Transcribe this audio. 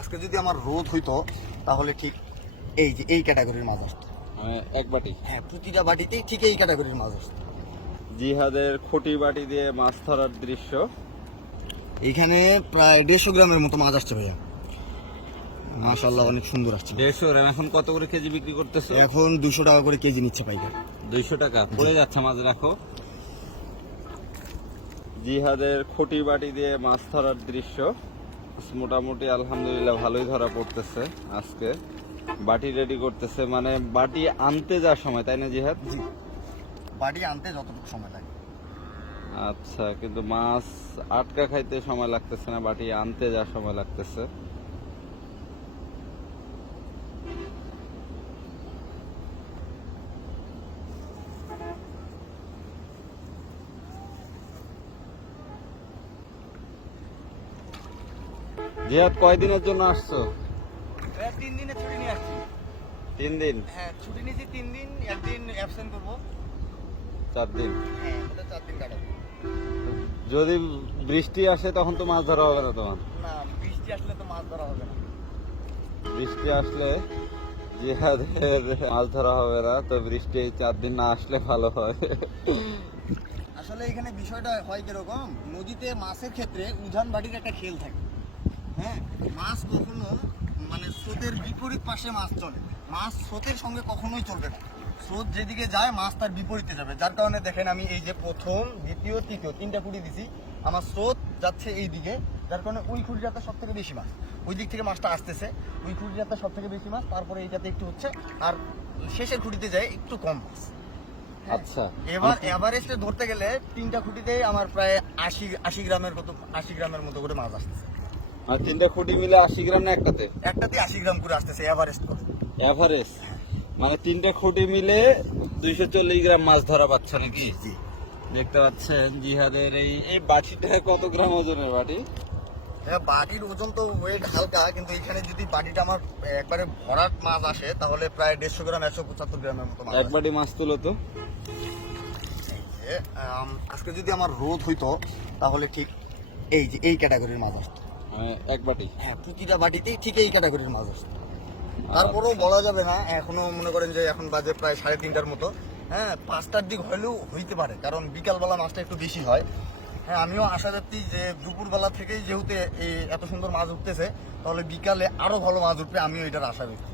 আজকে যদি আমার রোদ হইতো তাহলে ঠিক এই যে এই ক্যাটাগরির মাছ আসতো। এক বাটি। হ্যাঁ, প্রতিটা বাটিতেই ঠিক এই ক্যাটাগরির মাছ আসতো। জিহাদের খুঁটি বাটি দিয়ে মাছ ধরার দৃশ্য। এইখানে প্রায় 150 গ্রামের মতো মাছ আসছে ভাইয়া, মাশাআল্লাহ অনেক সুন্দর আসছে। 150 গ্রাম। এখন কত করে কেজি বিক্রি করতেছো? এখন 200 টাকা করে কেজি নিচ্ছে পাইকার। 200 টাকা পড়ে যাচ্ছে মাছ। রাখো। জিহাদের খুঁটি বাটি দিয়ে মাছ ধরার দৃশ্য। মোটামুটি আলহামদুলিল্লাহ ভালোই ধরা পড়তেছে আজকে। বাটি রেডি করতেছে, মানে বাটি আনতে যাওয়ার সময়, তাই না জিহাদ? জি, বাড়ি আনতে যতটুকু সময় লাগে। আচ্ছা, কিন্তু মাছ আটকা খাইতে সময় লাগতেছে না, বাটি আনতে যাওয়ার সময় লাগতেছে। জিহাদ কয়দিনের জন্য আসছো? 3 দিনের ছুটি নিয়ে আসছি। 3 দিন? হ্যাঁ, ছুটি নিয়েছি 3 দিন, একদিন অ্যাবসেন্ট করবো। 4 দিন? হ্যাঁ, ওটা 4 দিন কাটাবো। যদি বৃষ্টি আসে তখন তো মাছ ধরা হবে না তোমার? না, বৃষ্টি আসলে তো মাছ ধরা হবে না। বৃষ্টি আসলে জিহাদের মাছ ধরা হবে না, তো বৃষ্টি 4 দিন না আসলে ভালো হয়। আসলে এখানে বিষয়টা হয় কিরকম, নদীতে মাছের ক্ষেত্রে উজান বাটির একটা খেল থাকে। হ্যাঁ, মাছ কখনো মানে স্রোতের বিপরীত পাশে মাছ চলে, মাছ স্রোতের সঙ্গে কখনোই চলবে না। স্রোত যেদিকে যায় মাছ তার বিপরীতে যাবে, যার কারণে দেখেন আমি এই যে প্রথম, দ্বিতীয়, তৃতীয় 3টা খুঁটি দিছি, আমার স্রোত যাচ্ছে এই দিকে, যার কারণে ওই খুঁটিটাতে সব থেকে বেশি মাছ, ওই দিক থেকে মাছটা আসতেছে, ওই খুঁটিটাতে সব থেকে বেশি মাছ, তারপরে এইটাতে একটু হচ্ছে, আর শেষের খুঁটিতে যায় একটু কম মাছ। আচ্ছা, এবার এভারেস্টে ধরতে গেলে 3টা খুঁটিতে আমার প্রায় 80 গ্রামের মতো করে মাছ আসতেছে। আর 3টা খুঁটি মিলে 80 গ্রাম না একটাতে? একটাতে 80 গ্রাম করে আসতেছে এভারেস্ট করে। এভারেজ মানে 3টা খুঁটি মিলে 240 গ্রাম মাছ ধরা পাচ্ছে নাকি? জি। দেখতে পাচ্ছেন জিহাদের এই এই বাটিটা কত গ্রাম ওজনের বাটি? হ্যাঁ, বাটির ওজন তো ওয়েট হালকা, কিন্তু এখানে যদি বাটিটা আমার একবারে ভরাট মাছ আসে তাহলে প্রায় 150 গ্রাম 175 গ্রামের মতো মাছ এক আসে। বাটি মাছ তুলো তো। আজকে যদি আমার রোদ হইতো তাহলে ঠিক এই যে এই ক্যাটাগরির মাছ আসতো। এক বাটি। হ্যাঁ, প্রতিটা বাটিতেই ঠিক এই ক্যাটাগরির মাছ আসতো। তারপরেও বলা যাবে না, এখনো মনে করেন যে এখন বাজে প্রায় 3:30টার মতো। হ্যাঁ, 5টার দিক হলেও হইতে পারে, কারণ বিকালবেলা মাছটা একটু বেশি হয়। হ্যাঁ, আমিও আশা রাখছি যে দুপুরবেলা থেকেই যেহেতু এই এত সুন্দর মাছ উঠতেছে, তাহলে বিকালে আরো ভালো মাছ উঠবে, আমিও এটার আশা রাখি।